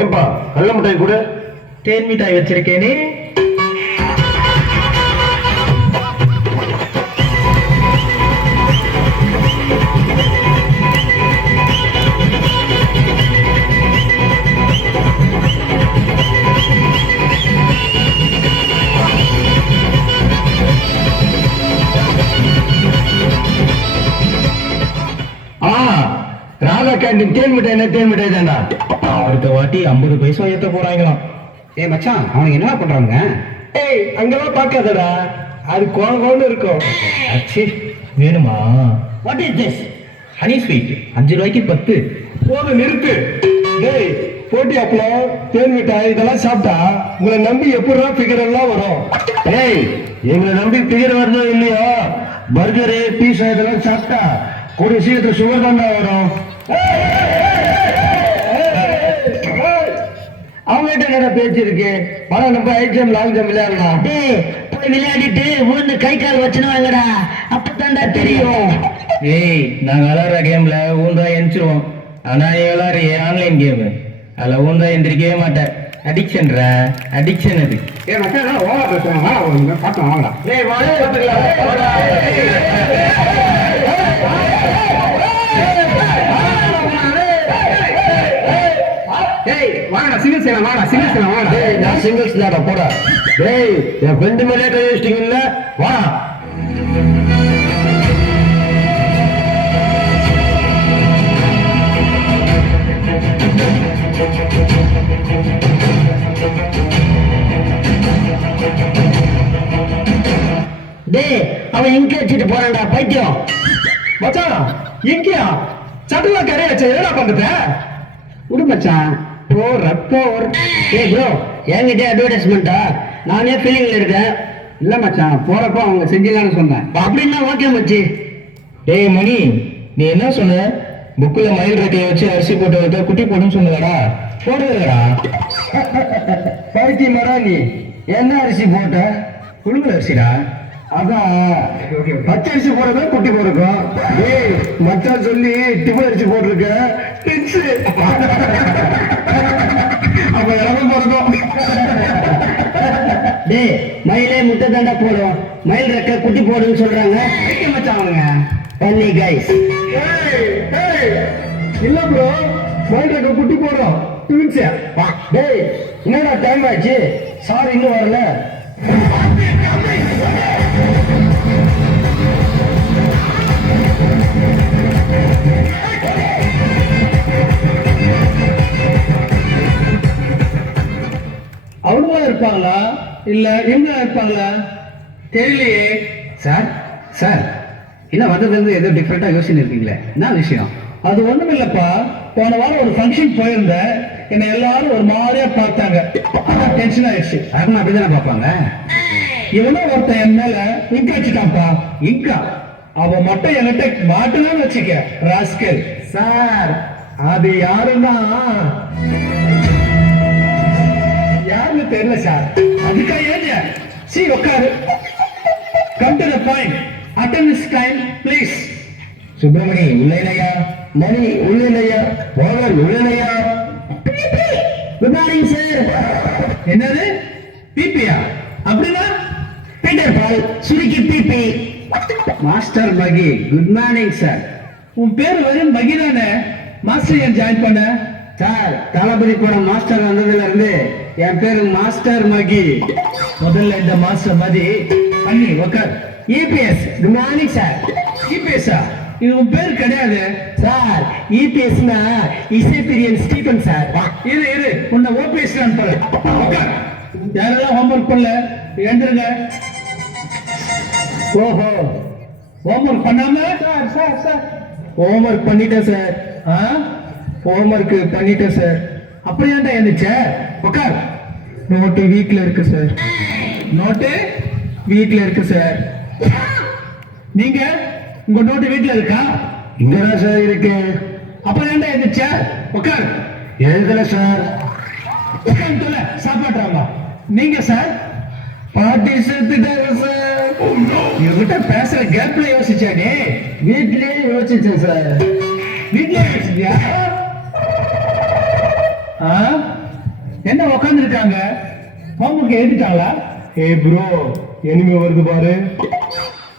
ஏன்பா கள்ள மிட்டாய் கூட தேன் மிட்டாய் வச்சிருக்கேனே. ராதா கேண்டீன் தேன் மிட்டாய் தேன் மிட்டாய் தானா? அடுத்த வாட்டி 50 பைசா ஏத்த போறாங்களாம். மச்சான் அவனுக்கு என்ன பண்றாங்க? ஏய் அங்கெல்லாம் பார்க்காதடா, அது கோன்னு இருக்கும். அச்சி வேணுமா? What is this? Honey sweet 5 ரூபாய்க்கு 10. போதும் நிறுத்து. டேய் போட்டி அப்பளம் தேன் மிட்டாய் இதெல்லாம் சாப்பிட்டா உங்களை நம்பி எப்படா பிகர் எல்லாம் வரும்? டேய் எங்களை நம்பி பிகர் வருதோ இல்லையோ, பர்கரு பீஸா இதெல்லாம் சாப்பிட்டா கூடிய சீக்கிரத்தில் சுகர் தான் வரும். அவங்ககிட்ட என்னடா பேச்சு இருக்கு? பணம் நம்ம ஐட்டம் லாங் ஜம்ப் விளையாடலாம். போய் விளையாடிட்டு ஊர்ந்து கை கால் வச்சுனுவாங்கடா, அப்பதான்டா தெரியும். ஏய் நாங்க விளையாடுற கேம்ல ஊந்தா எந்திரிச்சிருவோம். ஆனா நீ விளையாடுற ஆன்லைன் கேமு அதுல ஊந்தா எந்திரிக்கவே மாட்டேன். அடிக்ஷன்ரா, அடிக்ஷன் அது. மச்சான் ஓவா பேசுறாங்க, பார்க்கலாம் வாங்கடா. ஏய் வாங்க வாங்கடா, சிங்கிள்ஸ் செய்யலாம், வாங்கடா சிங்கிள்ஸ் செய்யலாம், வாங்கடா. டேய் நான் சிங்கிள்ஸ் தான்டா போடா. டேய் என் ஃப்ரெண்ட் மேலே கை வச்சிட்டீங்க இல்ல, வாடா. டேய் அவன் இங்க வச்சுட்டு போறான்டா பைத்தியம். மச்சான் இங்கயா சட்டலா கரைய வச்ச என்னடா பண்றது? விடு மச்சான், ஏய் ப்ரோ என்கிட்ட அட்வர்டைஸ்மெண்டா? நானே ஃபீலிங்ல இருக்கேன். இல்ல மச்சான் போறப்போ அவங்க செஞ்சிடலான்னு சொன்னேன். அப்படின்னா ஓகே மச்சி. டேய் மணி, நீ என்ன சொன்ன? புக்குல மயில் ரெக்கையை வச்சு அரிசி போட்டு வைக்க குட்டி போடுன்னு சொன்னதடா, போடுறா. பருத்தி மரம் நீ என்ன அரிசி போட்ட? புழுங்கல் அரிசிடா. அதான் பச்சரிசி போடுறதா குட்டி போட்டிருக்கோம். ஏய் மச்சான் சொல்லி டிஃபன் அரிசி போட்டிருக்க. அப்ப இறங்க போறதும். டேய் மயிலே முட்டை தாண்டா போடும், மயில் ரெக்க குட்டி போடுன்னு சொல்றாங்க. மச்சான் அவங்க பண்ணி கைஸ். இல்ல ப்ரோ, மயில் ரெக்க குட்டி போடுறோம். டேய் என்னடா டைம் ஆச்சு? சார் இன்னும் வரல. அவனுங்களா இருப்பாங்களா இல்ல இவங்களா இருப்பாங்களா தெரியலையே. சார் சார் என்ன வந்ததுல இருந்து ஏதோ டிஃப்ரெண்டா யோசனை இருக்கீங்களே, என்ன விஷயம்? அது ஒண்ணும் இல்லப்பா, போன வாரம் ஒரு ஃபங்க்ஷன் போயிருந்தேன். என்னை எல்லாரும் ஒரு மாதிரியா பார்த்தாங்க, அதான் டென்ஷன் ஆயிடுச்சு. யாருன்னா அப்படிதானே பார்ப்பாங்க. இவனோ ஒருத்தன் என் மேல இங்க வச்சுட்டான்ப்பா. இங்கா? அவன் மட்டும் என்கிட்ட மாட்டணும்னு வச்சுக்க ராஸ்கல். சார் அது யாருன்னா யாருன்னு தெரியல சார். அதுக்கா ஏன் சி உட்காரு. Come to the point. Attendance time please. Subramani உள்ளையா? மணி உள்ளையா? மோகன் உள்ளையா? Good morning sir. என்னது பிபியா? அப்படின்னா பீட்டர் பால் சுருக்கி பிபி. மாஸ்டர் மகி குட் மார்னிங் சார். உன் பேர் வெறும் மகி தானே? மாஸ்டர் ஏன் ஜாயின் பண்ண? சார் தளபதி படம் மாஸ்டர் வந்ததுல இருந்து என் பேரு மாஸ்டர் மகி. முதல்ல இந்த மாஸ்டர் மாதிரி பண்ணி உக்கார். EPS good morning sir. இபிஎஸ்ஆ? இது உன் பேர் கிடையாது சார். இபிஎஸ்னா இசைப்பிரியன் ஸ்டீபன் சார். இரு உன்னை ஓபிஎஸ் அனுப்புறேன். உக்கார். யாரெல்லாம் ஹோம்ஒர்க் பண்ணல எழுந்துருங்க. ஓஹோ ஹோம்ஒர்க் பண்ணாம? சார் சார் சார் ஹோம்ஒர்க் பண்ணிட்டேன் சார். ஹோம்ஒர்க் பண்ணிட்டேன் சார். அப்படி ஏன்டா எழுந்துச்ச? உக்கார். நோட்டு வீட்ல இருக்கு சார். நோட்டு வீட்ல இருக்கு சார். நீங்க உங்க நோட்டு வீட்ல இருக்கா? இங்கதான் சார் இருக்கு. அப்புறம் ஏன்டா எழுந்துச்ச? உக்கார். எழுதல சார். உட்காந்துல சாப்பாடுறாங்க. நீங்க சார்? பாட்டி செத்துட்டாங்க சார். இவங்கிட்ட பேசுற கேப்ல யோசிச்சானே. வீட்லயே யோசிச்சேன் சார். வீட்லயே யோசிச்சியா? என்ன உக்காந்துருக்காங்க? ஹோம்ஒர்க் எழுதிட்டாங்களா? ஏ ப்ரோ, எனிமே வருது பாரு.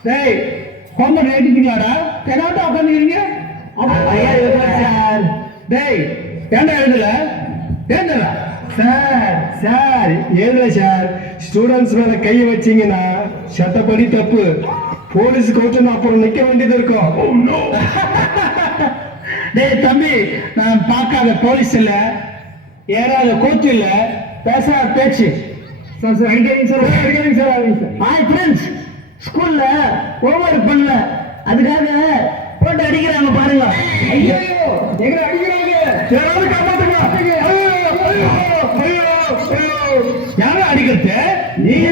டேய், ஹோம்ஒர்க் எழுதிட்டீங்களாடா? தெனாட்டா உட்காந்துக்கிறீங்க? டேய், ஏன்டா எழுதல? எழுதல சார் எழுதல சார். ஸ்டூடெண்ட்ஸ் மேல கையை வச்சீங்கன்னா சட்டப்படி தப்பு. போலீஸ் கோர்ட்டு அப்புறம் நிக்க வேண்டியது இருக்கும். டேய் தம்பி, நான் பார்க்காத போலீஸ் இல்ல, ஏறாத கோர்ட் இல்ல, பேசாத பேச்சு. சார் சார் அடிக்காதீங்க சார், அடிக்காதீங்க சார். ஹாய் ஃப்ரெண்ட்ஸ், ஸ்கூல்ல ஹோம்ஒர்க் பண்ணல, அதுக்காக போட்டு அடிக்கிறாங்க பாருங்க. ஐயோ, எங்களை அடிக்கிறாங்க, யாராவது காப்பாத்துங்க. ஐயோ, ஐயோ, ஐயோ, ஐயோ. யாரை அடிக்கிறது? நீங்க.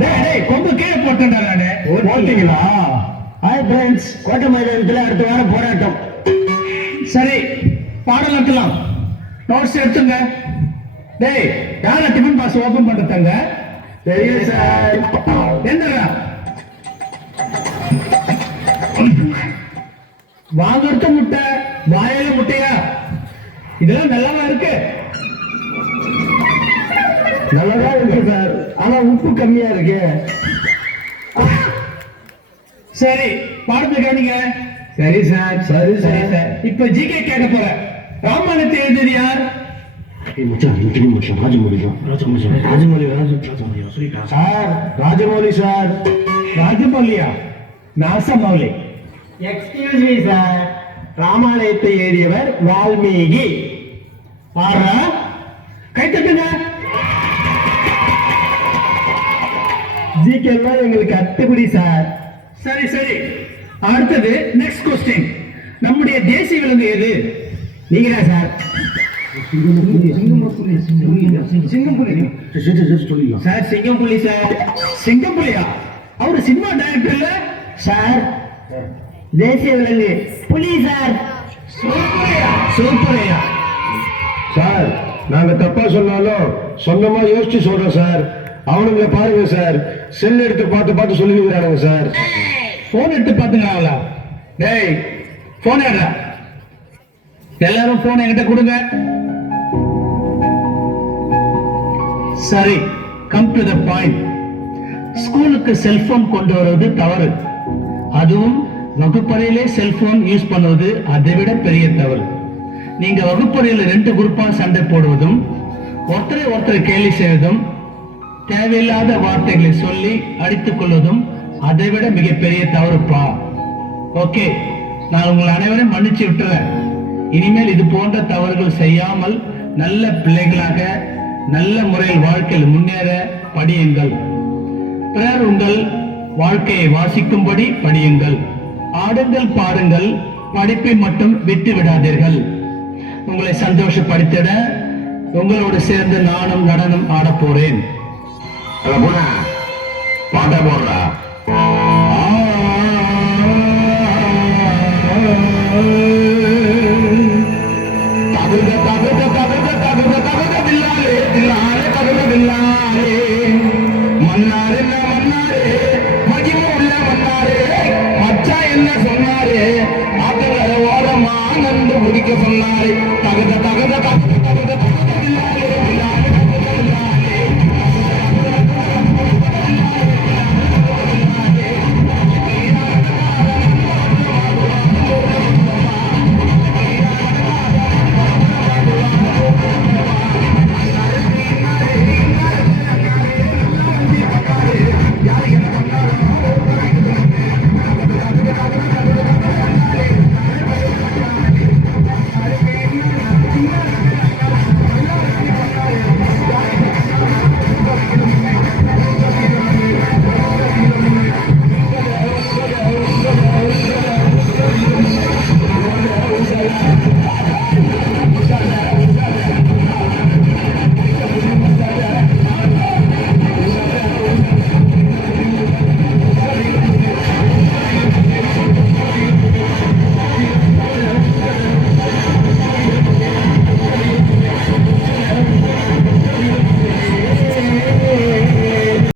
டேய் டேய், கொம்பு கீழே போட்டேன்டா நானு. போட்டீங்களா? ஹாய் ஃப்ரெண்ட்ஸ், கோட்டை மைதானத்தில் அடுத்த வாரம் போராட்டம். சரி, பாடம் நடத்தலாம். நோட்ஸ் எடுத்துங்க. டேய், யார டிஃபன் பாக்ஸ் ஓபன் பண்றதாங்க? தெரியும் சார். என்னடா வாங்கறது முட்டை, வாயில முட்டையா? இதெல்லாம் நல்லாவா இருக்கு? நல்லதா இருக்கு சார், ஆனா உப்பு கம்மியா இருக்கு. சரி, பாடத்தை கவனிங்க. சரி சார், சரி சரி சார். இப்ப ஜிகே கேட்க போறேன். ராமாயணத்தை எழுதியது யார்? Sir, Rajamouli sir. ராஜமௌலியா? நாசமௌலி. எக்ஸ்கியூஸ் மீ சார், ராமாயணத்தை எழுதியவர் வால்மீகி. பாரா, கை தட்டுங்க. ஜிகேலாம் எங்களுக்கு அத்துப்படி சார். சரி சரி, அடுத்தது நெக்ஸ்ட் கொஸ்டின். நம்முடைய தேசிய விலங்கு எது? நீங்களா சார்? Sir Singampuli sir. சிங்கம்புலியா? அவரு சினிமா டைரக்டர் இல்ல சார், தேசிய விலங்கு புலி சார். சூப்பரையா? சார், நாங்க தப்பா சொன்னாலும் சொந்தமா யோசிச்சு சொல்றோம் சார். அவனுங்களை பாருங்க சார், செல் எடுத்து பார்த்து பார்த்து சொல்லிக்கிறானுங்க சார். போன் எடுத்து பாத்துங்களா? டேய், போன் எடுறா. எல்லாரும் போன் என்கிட்ட கொடுங்க. சரி, கம் டு த பாயிண்ட். ஸ்கூலுக்கு செல்போன் கொண்டு வருவது தவறு. அதுவும் வகுப்பறையிலே செல்போன் யூஸ் பண்ணுவது அதை விட பெரிய தவறு. நீங்க வகுப்பறையில் 2 குரூப்பா சண்டை போடுவதும், ஒருத்தரை ஒருத்தரை கேலி செய்வதும், தேவையில்லாத வார்த்தைகளை சொல்லி அடித்துக் கொள்வதும் அதை விட மிகப்பெரிய தவறுப்பா. ஓகே, நான் உங்களை அனைவரும் மன்னிச்சு விட்டுறேன். இனிமேல் இது போன்ற தவறுகள் செய்யாமல் நல்ல பிள்ளைகளாக நல்ல முறையில் வாழ்க்கையில் முன்னேற படியுங்கள். பிறர் உங்கள் வாழ்க்கையை வாசிக்கும்படி படியுங்கள். ஆடுங்கள், பாடுங்கள், படிப்பை மட்டும் விட்டு விடாதீர்கள். உங்களை சந்தோஷப்படுத்திட உங்களோடு சேர்ந்து நானும் நடனம் ஆட போறேன். பாட்டா போடுறா. மன்னாரில்